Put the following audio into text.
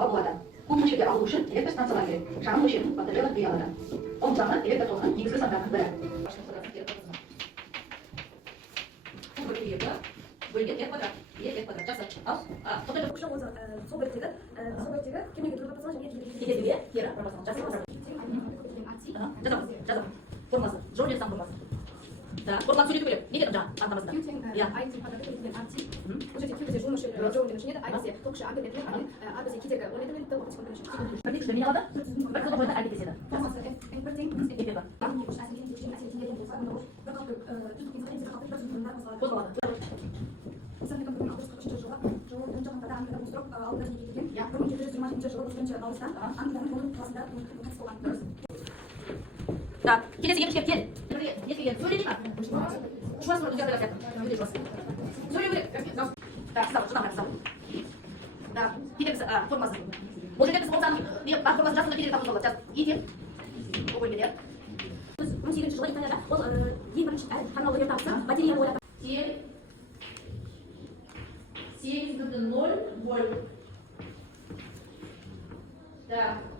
қолдануға болады. Бұл мөлшерге алу үшін электр станциялар керек. Шағын мөлшердің батареялар құя алады. Ом заңы электр тогының негізгі сандарының бірі. Бөлген F квадрат. F квадрат. Жақсы. Ал, тоқтайды. сол бөліктегі кемеге дұрыс пропорционал және Кетеліге кері пропорционал. Жақсы. Жазамыз. Формасы. Жолен сан формасы. Так, форманы сөйлету керек. Не дедім жаңа? Артамызда. IT квадраты көбейтілген RT. Бұл жерде кеудеде жол мөлшері жолын жүргізеді. IBC тоқшы ампер метрлік амин. ABC кедергі 10 метр минутта 30 секунд мөлшері. Бір тек не қалады? Бір кіло бойында әрекет етеді. Формасы N1 тең Эфир бар. Қозғалады. Так, келесі емшілер кел. Ескеген сөйледі ма? Шуасын өзгерді қасиятын. Сөйлеу керек. Так, сау, жұтам қап, сау. Так, кедергісі, формасы. Ол жерде біз форманың формасын жасында кедергі табуыз болады. Жаз, етен. Ол бөлмелер. 18 жылы Италияда ол ең бірінші танымал өнер табысы батареяны ойлап 7,0 вольт. Так.